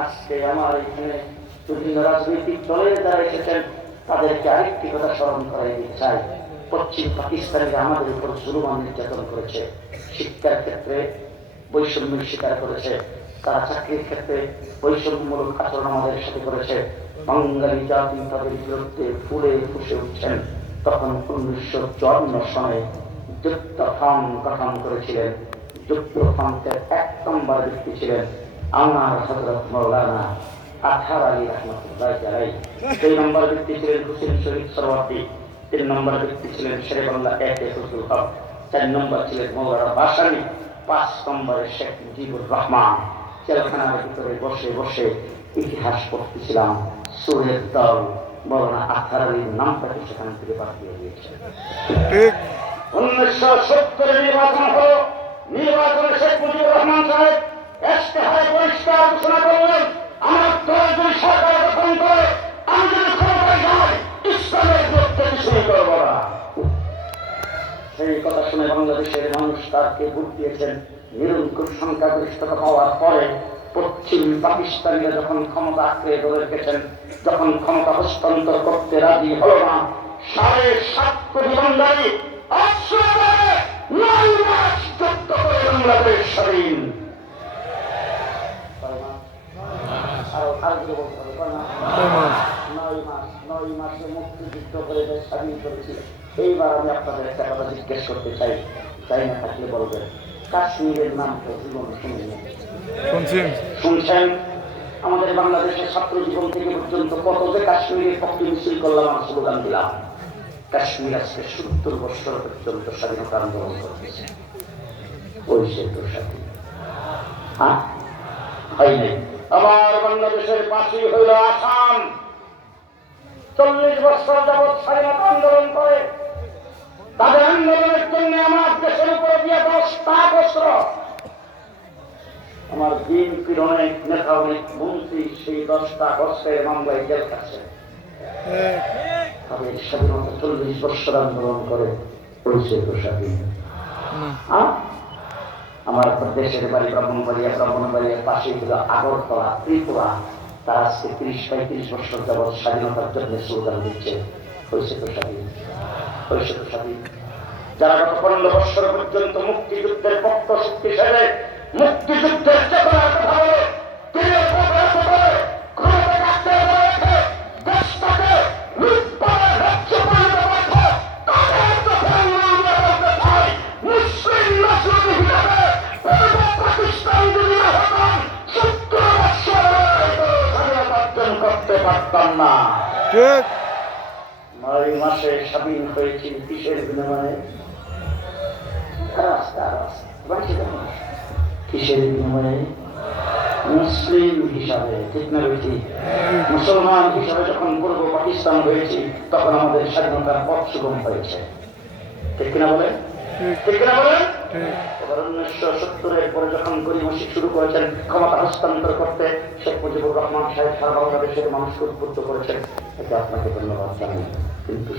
আজকে আমার এখানে বিভিন্ন রাজনৈতিক দলের দ্বারা এসেছেন, তাদেরকে আরেকটি কথা স্মরণ করাই দিতে চাই। পশ্চিম পাকিস্তানিরা আমাদের উপর জুলুমান নির্যাতন করেছে। শিক্ষার ক্ষেত্রে বৈষম্য স্বীকার করেছে। তারা চাকরির ক্ষেত্রে বৈষম্যমূলক আচরণ আমাদের সাথে করেছে। বাঙালি জাতি তাদের বিরুদ্ধে ফুলে ফুসে উঠছেন। তখন উনিশশো চুয়ান্ন সনে যুক্ত ফার্ম গঠন করেছিলেন। যুক্ত ফার্মের এক নম্বর ব্যক্তি ছিলেন আমার হজরত মৌলানা আঠার আলী রহমতুল্লাহ জালাই দুই নম্বর ব্যক্তি ছিলেন হুসেন শহীদ সরওয়ার্দী তিন নম্বর ব্যক্তি ছিলেন শেরেবাল্লাহ এক হুসুল হক চার নম্বর ছিলেন মৌলানা বাসানি পাঁচ নম্বরে শেখ মুজিবুর রহমান। জেলখানার ভিতরে বসে বসে ইতিহাস পড়তেছিলাম সুরের দল মৌলানা আঠার আলীর নামটাকে সেখান থেকে বাদ দিয়ে দিয়েছে উনিশশো সত্তরে নির্বাচন হলো। নির্বাচনে শেখ মুজিবুর রহমান সাহেব ইশতেহারে পরিষ্কার ঘোষণা করলেন, আমার দল যদি সরকার গঠন করে, আমি যদি ক্ষমতায় যাই, ইসলামের বিরুদ্ধে কিছুই করব না। সেই কথা শুনে বাংলাদেশের মানুষ তাকে ভোট দিয়েছেন। নিরঙ্কুশ সংখ্যাগরিষ্ঠতা পাওয়ার পরে পশ্চিম পাকিস্তানিরা যখন ক্ষমতা আঁকড়ে ধরে রেখেছেন, যখন ক্ষমতা হস্তান্তর করতে রাজি হলো না, সাড়ে সাত কোটি বাঙালি অস্ত্রে বাংলাদেশ স্বাধীন। আরও আরও যদি বলতে হবে, কয় না? নয় মাস। নয় মাস নয় মাসে মুক্তিযুদ্ধ করে দেশ স্বাধীন করেছি এইবার আমি আপনাদের একটা কথা জিজ্ঞেস করতে চাই। চাই না থাকলে বলবেন। কাশ্মীরের নাম তো জীবন শুনিনি। শুনছেন? শুনছেন? আমাদের বাংলাদেশের ছাত্র জীবন থেকে পর্যন্ত কত যে কাশ্মীরের পক্ষে মিছিল করলাম আর স্লোগান দিলাম। কাশ্মীর আজকে সত্তর বছর পর্যন্ত স্বাধীনতা আন্দোলন করতেছে ওই সে তো স্বাধীন হ্যাঁ হয়নি আবার বাংলাদেশের পাশেই হইল আসাম। চল্লিশ বছর যাবৎ স্বাধীনতা আন্দোলন করে। তাদের আন্দোলনের জন্য আমার দেশের উপর দিয়ে দশটা বছর। আমার বিএনপির অনেক নেতা অনেক মন্ত্রী সেই দশটা বছরের মামলায় জেল কাছে তাদের স্বাধীনতা চল্লিশ বছর আন্দোলন করে পরিচয় তো স্বাধীন প্রদেশের বাড়ি ভ্রমণ করিয়া ভ্রমণ করিয়া পাশে ছিল আগরতলা, ত্রিপুরা। তারা আজকে তিরিশ পঁয়ত্রিশ বছর যাবৎ স্বাধীনতার জন্য স্লোগান দিচ্ছে হয়েছে তো স্বাধীন হয়েছে তো স্বাধীন যারা গত পনেরো বছর পর্যন্ত মুক্তিযুদ্ধের পক্ষ শক্তি হিসেবে মুসলিম হিসাবে, ঠিক মুসলমান হিসাবে যখন পূর্ব পাকিস্তান হয়েছি, তখন আমাদের স্বাধীনতার পথ সুগম হয়েছে। ঠিক কিনা বলে? ঠিক। ঠিক। কিনা এবার উনিশশো সত্তরের পরে যখন গরিবসী শুরু করেছেন ক্ষমতা হস্তান্তর করতে শেখ মুজিবুর রহমান সাহেব সারা বাংলাদেশের মানুষকে উদ্বুদ্ধ করেছেন। এতে আপনাকে ধন্যবাদ জানাই। কিন্তু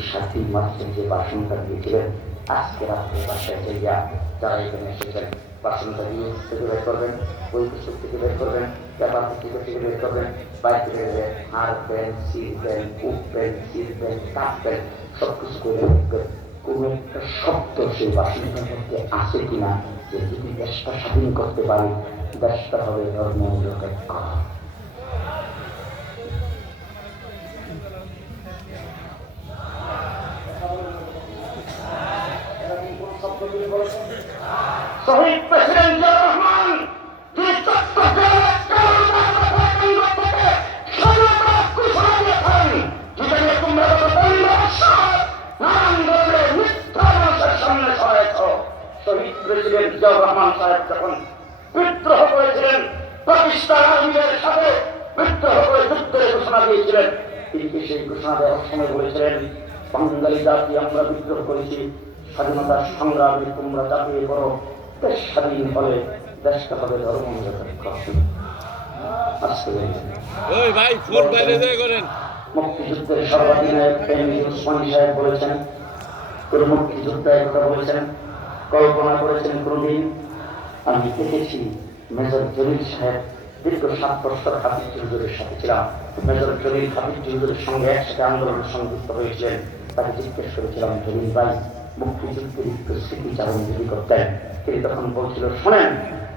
মার্চে যে বাসনটা দিয়েছিলেন আজকে রাত্রে বাসায় যাইয়া যারা এখানে এসেছেন বাসনটা দিয়ে থেকে বের করবেন বই পুস্তক থেকে বের করবেন ব্যাপার থেকে থেকে বের করবেন বাইক থেকে বের হার pencil pen cup pencil pen cup pen সব কিছু করে কোন একটা শব্দ সে বাসিন্দার মধ্যে আছে কিনা, যে যদি দেশটা স্বাধীন করতে পারি দেশটা হবে ধর্ম নিরপেক্ষ। শহীদ প্রেসিডেন্ট শহীদ প্রেসিডেন্ট জিয়াউর রহমান সাহেব যখন বিদ্রোহ করেছিলেন পাকিস্তান আর্মিদের সাথে বিদ্রোহ করে যুদ্ধের ঘোষণা দিয়েছিলেন তিনি সেই ঘোষণা দেওয়ার সময় বলেছিলেন বাঙালি জাতি আমরা বিদ্রোহ করেছি স্বাধীনতার সংগ্রামে তোমরা চাপিয়ে পড়ো দেশ স্বাধীন হলে দেশটা হবে ধর্ম নিরপেক্ষ মুক্তিযুদ্ধের সর্বাধিনায়ক ওসমানী সাহেব বলেছেন মুক্তিযোদ্ধা কথা বলেছেন কল্পনা করেছেন কোনদিন? আমি দেখেছি মেজর জলিল সাহেব দীর্ঘ সাত বছর হাফিজ চৌধুরীর সাথে ছিলাম। মেজর জলিল হাফিজ চৌধুরীর সঙ্গে একসাথে আন্দোলনের সংযুক্ত হয়েছিলেন। তাকে জিজ্ঞেস করেছিলাম, জলিল ভাই মুক্তিযুদ্ধের একটু স্মৃতিচারণ যদি করতেন, তিনি তখন বলছিল, শোনেন,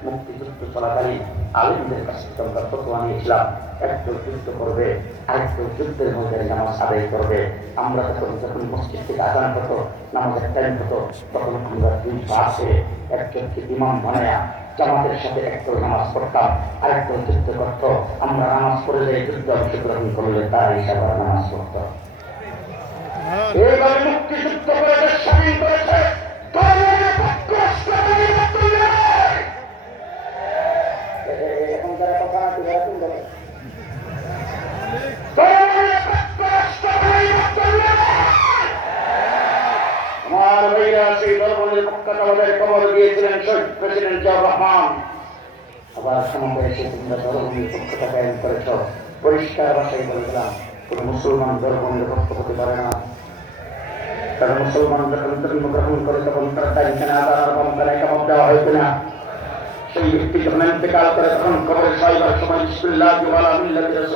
মুক্তিযুদ্ধ চলাকালীন আলিমদের কাছ আমরা ফতোয়া নিয়েছিলাম, একদল যুদ্ধ করবে, আরেকদল যুদ্ধের মধ্যে নামাজ আদায় করবে। আমরা তখন যখন মসজিদ থেকে আদান হতো, নামাজের টাইম হতো, তখন আমরা দুই পাশে একজনকে ইমাম বানায়া জামাতের সাথে একদল নামাজ পড়তাম, আরেকদল যুদ্ধ করতো। আমরা নামাজ পড়ে যাই, যুদ্ধ অংশগ্রহণ করলে তার হিসাবে নামাজ পড়তো। এইভাবে মুক্তিযুদ্ধ করে দেশ স্বাধীন করেছে এখন যারা কথা পক্ষটা আমাদের খবর দিয়েছিলেন শহীদ প্রেসিডেন্ট জিয়াউর রহমান। আবার করেছ, পরিষ্কার ভাষায় বলেছিলাম কোন মুসলমান ধর্মের পক্ষ হতে পারে না। কারণ মুসলমান যখন ধর্ম গ্রহণ করে, তখন তার দায়িত্ব না তার এবং তার একামত দেওয়া হয়েছে না সেই ব্যক্তি যখন ইন্তেকাল করে, তখন কবরে সাইবার সময় বিসমিল্লাহ ওয়ালা আমিল্লাহ গেল